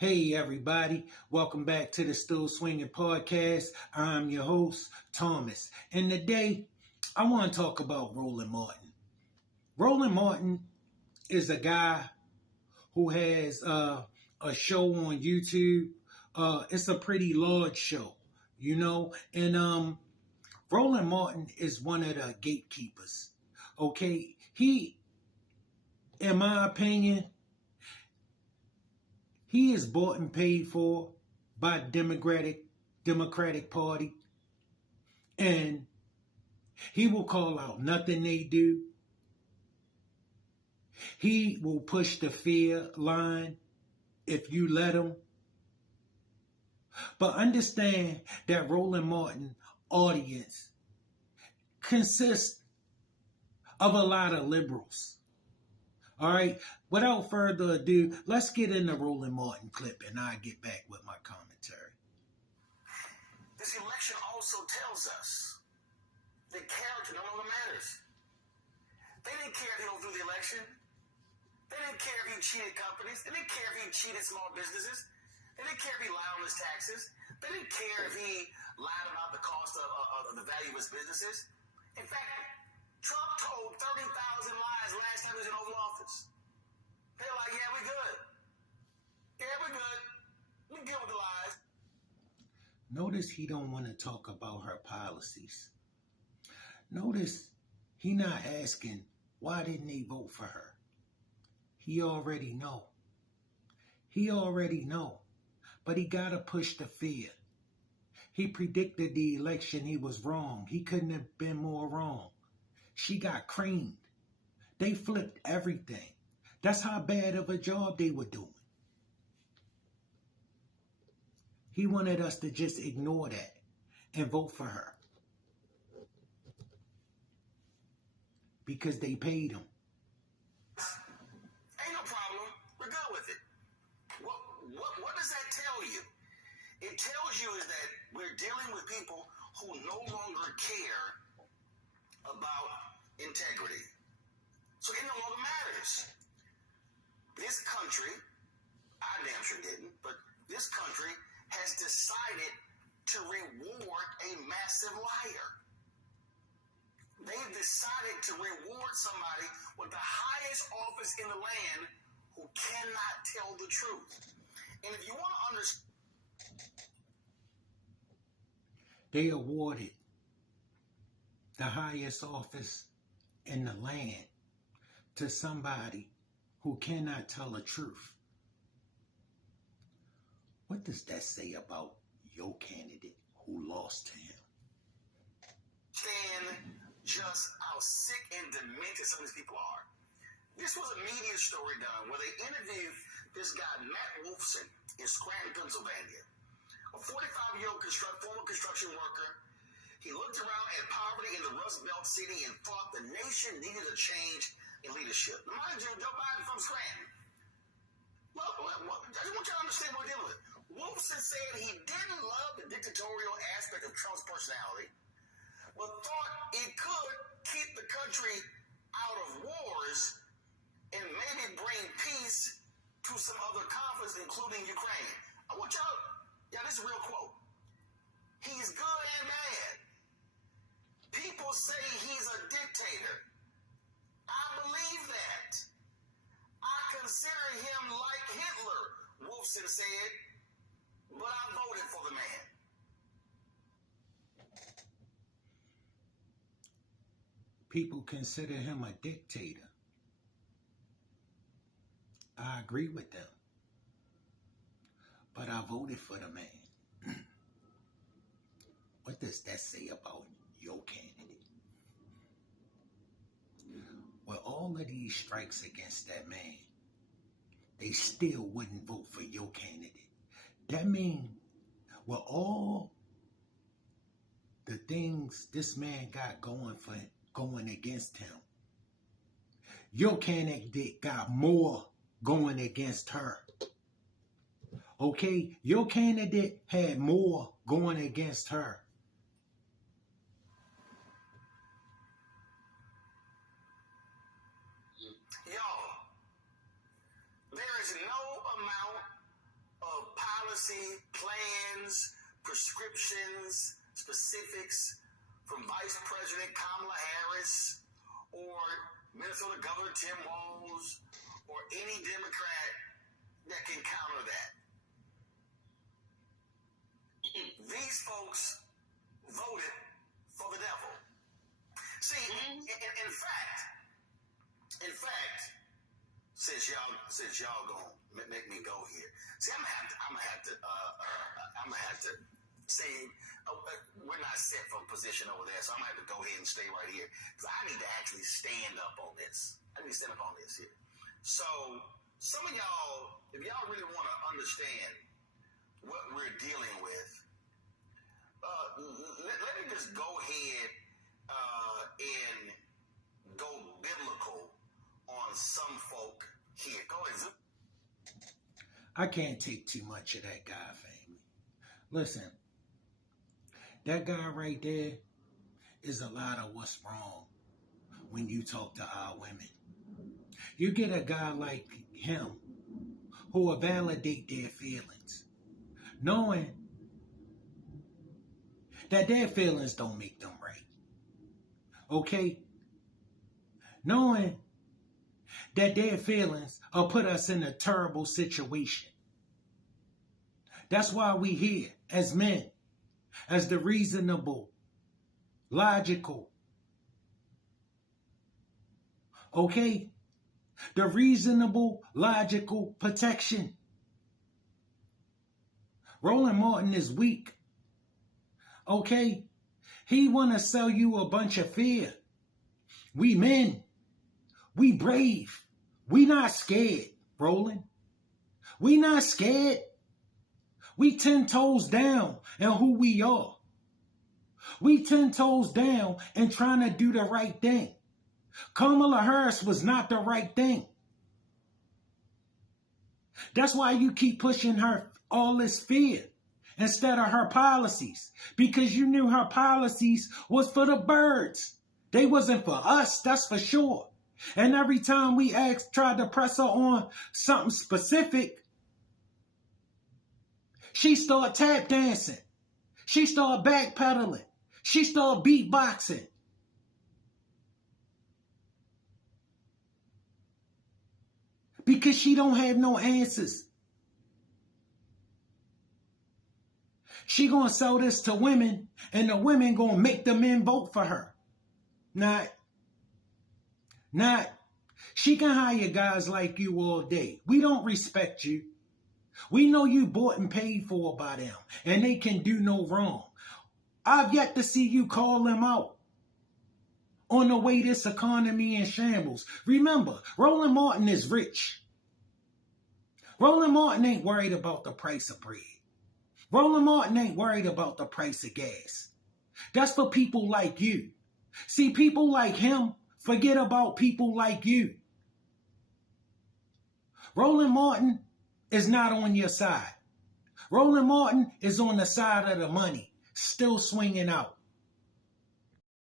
Hey everybody, welcome back to the Still Swinging Podcast. I'm your host, Thomas. And today, I want to talk about Roland Martin. Roland Martin is a guy who has a show on YouTube. It's a pretty large show, and Roland Martin is one of the gatekeepers. Okay, in my opinion, he is bought and paid for by Democratic Party, and he will call out nothing they do. He will push the fear line if you let him. But understand that Roland Martin audience consists of a lot of liberals. All right. Without further ado, let's get in the Roland Martin clip and I'll get back with my commentary. This election also tells us that character no longer matters. They didn't care if he overthrew the election. They didn't care if he cheated companies. They didn't care if he cheated small businesses. They didn't care if he lied on his taxes. They didn't care if he lied about the cost of the value of his businesses. In fact, Trump told 30,000 lies last time he was in Oval Office. They're like, yeah, we're good. Yeah, we're good. We can deal with the lies. Notice he don't want to talk about her policies. Notice he not asking, why didn't they vote for her? He already know. He already know. But he got to push the fear. He predicted the election. He was wrong. He couldn't have been more wrong. She got creamed. They flipped everything. That's how bad of a job they were doing. He wanted us to just ignore that and vote for her. Because they paid him. Ain't no problem. We're good with it. What does that tell you? It tells you is that we're dealing with people who no longer care about integrity. So it no longer matters. This country, I damn sure didn't, but this country has decided to reward a massive liar. They've decided to reward somebody with the highest office in the land who cannot tell the truth. And if you want to understand, they awarded the highest office in the land to somebody who cannot tell the truth. What does that say about your candidate who lost to him? just how sick and demented some of these people are. This was a media story done where they interviewed this guy, Matt Wolfson, in Scranton, Pennsylvania. A 45-year-old former construction worker. He looked around at poverty in the Rust Belt city and thought the nation needed a change in leadership. Now, mind you, Joe Biden from Scranton. Well, I just want you to understand what we're dealing with. Wolfson said he didn't love the dictatorial aspect of Trump's personality, but thought it could keep the country out of wars and maybe bring peace to some other conflicts, including Ukraine. I want y'all, this is a real quote. He's good and bad. People say he's a dictator. I believe that. I consider him like Hitler, Wolfson said, but I voted for the man. People consider him a dictator. I agree with them. But I voted for the man. What does that say about your candidate? With all of these strikes against that man, they still wouldn't vote for your candidate. That means with all the things this man got going against him, your candidate got more going against her. Okay? Your candidate had more going against her. Y'all, there is no amount of policy, plans, prescriptions, specifics from Vice President Kamala Harris or Minnesota Governor Tim Walz or any Democrat that can counter that. These folks voted for the devil. See, in fact, since y'all gonna make me go here, see, I'm gonna have to say we're not set for a position over there, so I'm gonna have to go ahead and stay right here because I need to actually stand up on this. I need to stand up on this here. So some of y'all, if y'all really want to understand what we're dealing with, let me just go ahead and go biblical on some folk here. Go ahead. I can't take too much of that guy, family. Listen, that guy right there is a lot of what's wrong when you talk to our women. You get a guy like him who will validate their feelings, knowing that their feelings don't make them right. Okay? Knowing that their feelings will put us in a terrible situation. That's why we here as men, as the reasonable, logical, okay? The reasonable, logical protection. Roland Martin is weak. Okay? He want to sell you a bunch of fear. We men, we brave. We not scared, Roland. We not scared. We 10 toes down in who we are. We 10 toes down and trying to do the right thing. Kamala Harris was not the right thing. That's why you keep pushing her all this fear instead of her policies. Because you knew her policies was for the birds. They wasn't for us, that's for sure. And every time we tried to press her on something specific, she started tap dancing. She started backpedaling. She started beatboxing. Because she don't have no answers. She gonna sell this to women, and the women gonna make the men vote for her. Not. She can hire guys like you all day. We don't respect you. We know you bought and paid for by them, and they can do no wrong. I've yet to see you call them out on the way this economy in shambles. Remember, Roland Martin is rich. Roland Martin ain't worried about the price of bread. Roland Martin ain't worried about the price of gas. That's for people like you. See, people like him forget about people like you. Roland Martin is not on your side. Roland Martin is on the side of the money, still swinging out.